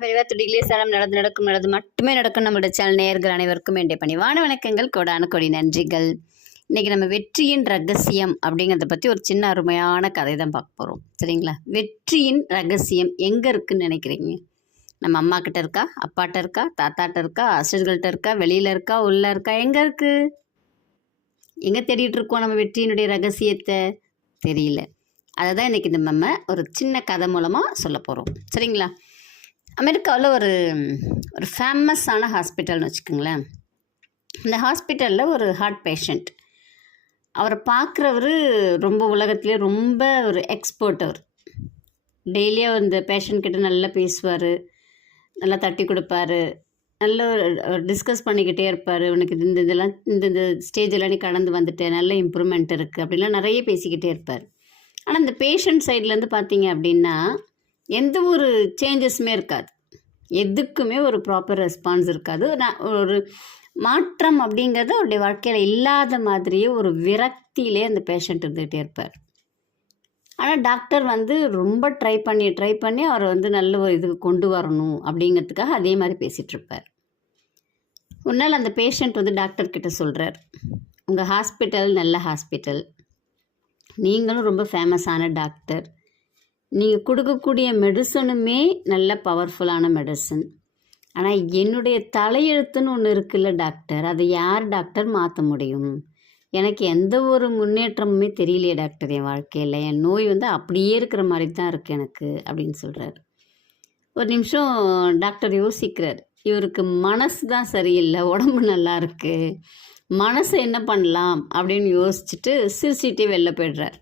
பெரியவா துடிகளே சலம் நடந்து மட்டுமே நடக்கும். நம்மளோட சேனல் நேயர்கள் அனைவருக்கும் வேண்டிய பணிவான வணக்கங்கள், கோடான கொடி நன்றிகள். இன்றைக்கி நம்ம வெற்றியின் ரகசியம் அப்படிங்கிறத பற்றி ஒரு சின்ன அருமையான கதை தான் பார்க்க போகிறோம். சரிங்களா? வெற்றியின் ரகசியம் எங்கே இருக்குதுன்னு நினைக்கிறீங்க? நம்ம அம்மா கிட்ட இருக்கா, அப்பாட்ட இருக்கா, தாத்தாட்ட இருக்கா, ஆசிரியர்கள்ட்ட இருக்கா, வெளியில் இருக்கா, உள்ளே இருக்கா? எங்கே இருக்குது? எங்கே தேடிட்டு இருக்கோம் நம்ம வெற்றியினுடைய ரகசியத்தை? தெரியல. அதை தான் இன்றைக்கி நம்ம ஒரு சின்ன கதை மூலமாக சொல்ல போகிறோம். சரிங்களா? அமெரிக்காவில் ஒரு ஃபேமஸான ஹாஸ்பிட்டல்னு வச்சுக்கோங்களேன். இந்த ஹாஸ்பிட்டலில் ஒரு ஹார்ட் பேஷண்ட், அவரை பார்க்குறவர் ரொம்ப உலகத்துலேயே ரொம்ப ஒரு எக்ஸ்பர்ட். அவர் டெய்லியாக இந்த பேஷண்ட் கிட்ட நல்லா பேசுவார், நல்லா தட்டி கொடுப்பாரு, நல்ல டிஸ்கஸ் பண்ணிக்கிட்டே இருப்பார். உனக்கு இதெல்லாம் இந்த ஸ்டேஜெல்லாம் நீ கடந்து வந்துட்டு நல்ல இம்ப்ரூவ்மெண்ட் இருக்குது அப்படின்லாம் நிறைய பேசிக்கிட்டே இருப்பார். ஆனால் இந்த பேஷண்ட் சைட்லேருந்து பார்த்தீங்க அப்படின்னா எந்த ஒரு சேஞ்சஸுமே இருக்காது, எதுக்குமே ஒரு ப்ராப்பர் ரெஸ்பான்ஸ் இருக்காது. ஒரு மாற்றம் அப்படிங்கிறது அவருடைய வாழ்க்கையில் இல்லாத மாதிரியே ஒரு விரக்தியிலே அந்த பேஷண்ட் இருந்துகிட்டே இருப்பார். ஆனால் டாக்டர் ரொம்ப ட்ரை பண்ணி அவரை நல்ல ஒரு இதுக்கு கொண்டு வரணும் அப்படிங்கிறதுக்காக அதே மாதிரி பேசிகிட்ருப்பார். ஒரு நாள் அந்த பேஷண்ட் டாக்டர்கிட்ட சொல்கிறார், உங்கள் ஹாஸ்பிட்டல் நல்ல ஹாஸ்பிட்டல், நீங்களும் ரொம்ப ஃபேமஸான டாக்டர், நீங்கள் கொடுக்கக்கூடிய மெடிசனுமே நல்ல பவர்ஃபுல்லான மெடிசன். ஆனால் என்னுடைய தலையெழுத்துன்னு ஒன்று இருக்குல்ல டாக்டர், அதை யார் டாக்டர் மாற்ற முடியும்? எனக்கு எந்த ஒரு முன்னேற்றமுமே தெரியலையே டாக்டர் என் வாழ்க்கையில், என் நோய் அப்படியே இருக்கிற மாதிரி தான் இருக்குது எனக்கு அப்படின்னு சொல்கிறார். ஒரு நிமிஷம் டாக்டர் யோசிக்கிறார். இவருக்கு மனசு தான் சரியில்லை, உடம்பு நல்லா இருக்குது, மனசை என்ன பண்ணலாம் அப்படின்னு யோசிச்சுட்டு சிரிச்சிட்டே வெளில போய்டுறார்.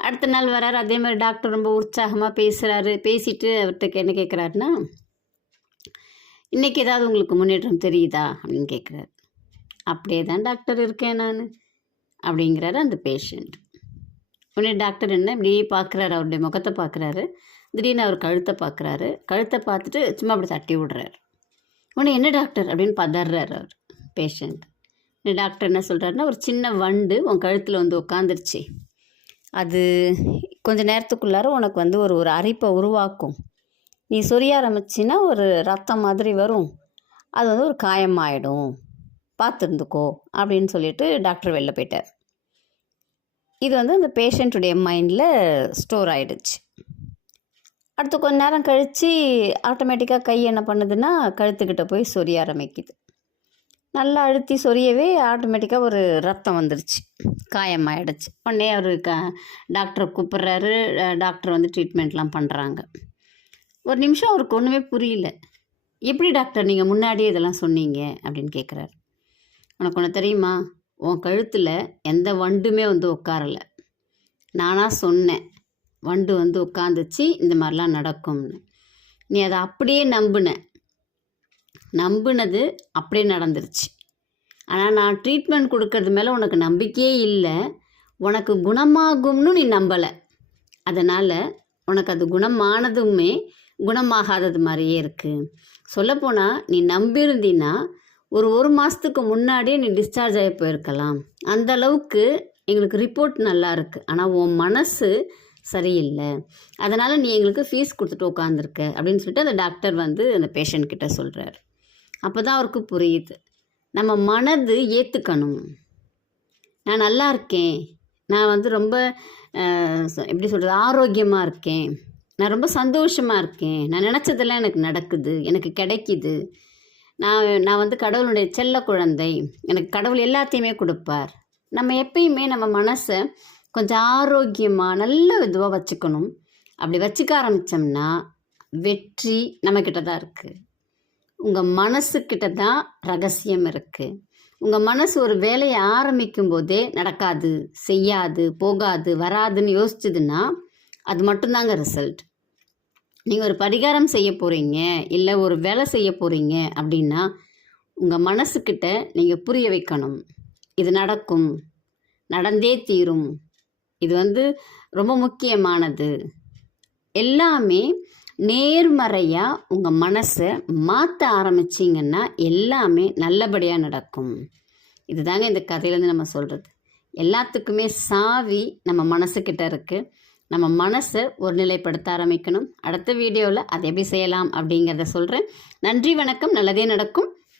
அடுத்த நாள் வராரு, அதே மாதிரி டாக்டர் ரொம்ப உற்சாகமாக பேசுகிறாரு. பேசிட்டு அவர்கிட்ட என்ன கேட்குறாருன்னா, இன்றைக்கி ஏதாவது உங்களுக்கு முன்னேற்றம் தெரியுதா அப்படின்னு கேட்குறாரு. அப்படியே தான் டாக்டர் இருக்கேன் நான் அப்படிங்கிறாரு அந்த பேஷண்ட். உடனே டாக்டர் என்ன இப்படியே பார்க்குறாரு, அவருடைய முகத்தை பார்க்குறாரு. திடீர்னு அவர் கழுத்தை பார்க்குறாரு. கழுத்தை பார்த்துட்டு சும்மா அப்படி தட்டி விடுறாரு. உடனே என்ன டாக்டர் அப்படின்னு பதறாரு அவர் பேஷண்ட். டாக்டர் என்ன சொல்கிறாருன்னா, ஒரு சின்ன வண்டு உன் கழுத்தில் உட்காந்துருச்சு, அது கொஞ்ச நேரத்துக்குள்ளார உனக்கு ஒரு அரிப்பை உருவாக்கும், நீ சொரிய ஆரம்பிச்சின்னா ஒரு ரத்தம் மாதிரி வரும், அது ஒரு காயமாயிடும், பார்த்துருந்துக்கோ அப்படின்னு சொல்லிட்டு டாக்டர் வெளில போயிட்டார். இது அந்த பேஷண்ட்டுடைய மைண்டில் ஸ்டோர் ஆகிடுச்சு. அடுத்து கொஞ்ச நேரம் கழித்து ஆட்டோமேட்டிக்காக கை என்ன பண்ணுதுன்னா கழுத்துக்கிட்ட போய் சொரிய ஆரம்பிக்குது. நல்லா அழுத்தி சொரியவே ஆட்டோமேட்டிக்காக ஒரு ரத்தம் வந்துருச்சு, காயமாயிடுச்சு. உடனே அவர் டாக்டரை கூப்பிட்றாரு. டாக்டர் ட்ரீட்மெண்ட்லாம் பண்ணுறாங்க. ஒரு நிமிஷம் அவருக்கு ஒன்றுமே புரியல. எப்படி டாக்டர் நீங்கள் முன்னாடியே இதெல்லாம் சொன்னீங்க அப்படின்னு கேட்குறாரு. உனக்கு ஒன்று தெரியுமா, உன் கழுத்தில் எந்த வண்டுமே உட்காரலை, நானாக சொன்னேன் வண்டு உட்காந்துச்சு, இந்த மாதிரிலாம் நடக்கும்னு. நீ அதை அப்படியே நம்பினது அப்படியே நடந்துருச்சு. ஆனால் நான் ட்ரீட்மெண்ட் கொடுக்கறது மேலே உனக்கு நம்பிக்கையே இல்லை, உனக்கு குணமாகும்னு நீ நம்பலை, அதனால் உனக்கு அது குணமானதுமே குணமாகாதது மாதிரியே இருக்குது. சொல்லப்போனால் நீ நம்பியிருந்தீன்னா ஒரு மாதத்துக்கு முன்னாடியே நீ டிஸ்சார்ஜ் ஆகி போயிருக்கலாம், அந்த அளவுக்கு எங்களுக்கு ரிப்போர்ட் நல்லா இருக்குது. ஆனால் உன் மனசு சரியில்லை, அதனால் நீ எங்களுக்கு ஃபீஸ் கொடுத்துட்டு உட்காந்துருக்க அப்படின்னு சொல்லிட்டு அந்த டாக்டர் அந்த பேஷண்ட் கிட்ட சொல்கிறார். அப்போ தான் அவருக்கு புரியுது, நம்ம மனது ஏற்றுக்கணும். நான் நல்லா இருக்கேன், நான் ரொம்ப எப்படி சொல்கிறது, ஆரோக்கியமாக இருக்கேன், நான் ரொம்ப சந்தோஷமாக இருக்கேன், நான் நினச்சதெல்லாம் எனக்கு நடக்குது, எனக்கு கிடைக்கிது, நான் கடவுளுடைய செல்ல குழந்தை, எனக்கு கடவுள் எல்லாத்தையுமே கொடுப்பார். நம்ம எப்பயுமே நம்ம மனசை கொஞ்சம் ஆரோக்கியமாக நல்ல இதுவாக வச்சுக்கணும். அப்படி வச்சுக்க ஆரம்பித்தோம்னா வெற்றி நம்மக்கிட்ட தான் இருக்குது. உங்கள் மனசுக்கிட்ட தான் ரகசியம் இருக்குது. உங்கள் மனசு ஒரு வேலையை ஆரம்பிக்கும் போதே நடக்காது, செய்யாது, போகாது, வராதுன்னு யோசிச்சதுன்னா அது மட்டும்தாங்க ரிசல்ட். நீங்கள் ஒரு பரிகாரம் செய்ய போகிறீங்க, இல்லை ஒரு வேலை செய்ய போகிறீங்க அப்படின்னா உங்கள் மனசுக்கிட்ட நீங்கள் புரிய வைக்கணும், இது நடக்கும், நடந்தே தீரும், இது ரொம்ப முக்கியமானது. எல்லாமே நேர்மறையாக உங்கள் மனசை மாற்ற ஆரம்பிச்சிங்கன்னா எல்லாமே நல்லபடியாக நடக்கும். இதுதாங்க இந்த கதையிலேருந்து நம்ம சொல்கிறது. எல்லாத்துக்குமே சாவி நம்ம மனசுக்கிட்ட இருக்குது. நம்ம மனசை ஒருநிலைப்படுத்த ஆரம்பிக்கணும். அடுத்த வீடியோவில் அதை எப்படி செய்யலாம் அப்படிங்கிறத சொல்கிறேன். நன்றி, வணக்கம். நல்லதே நடக்கும்.